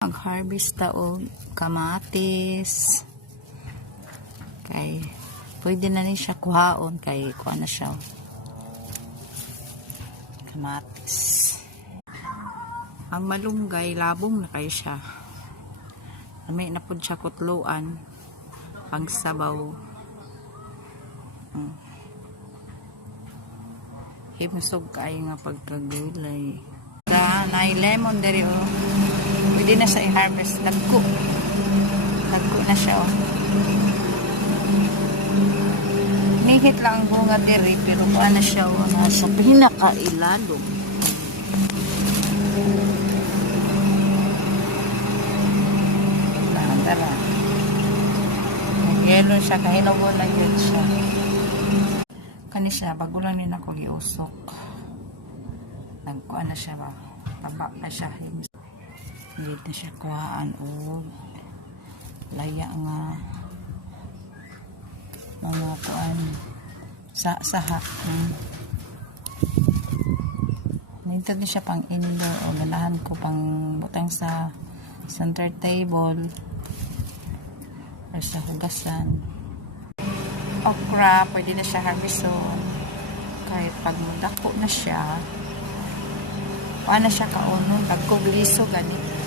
Mag-harvest ta og kamatis. Kay pwede na ni siya kuhaon kay kuha na siya. Kamatis. Ang malunggay labong na kay siya. May na pud siya kutluan pang sabaw. Himsog kay nga pagkagulay. Na lemon diri oh. Pwede na sa i-harvest. Nagko na siya oh. Nihit lang ang bunga diri pero kuha na siya oh. Nasa pinakailalong. Tara. Yelo siya kahinawo na yun siya. Kani siya bago lang nila ko giusok. Nagkuha na siya ba? Taba na siya. Hindi na siya kuhaan o laya nga mga kuhaan saha. Nintad na siya pang indoor o ganahan ko pang butang sa center table or sa hugasan. Okra, pwede na siya harveston. Kahit pag mudako na siya, paano siya kauno, nagkugliso gani.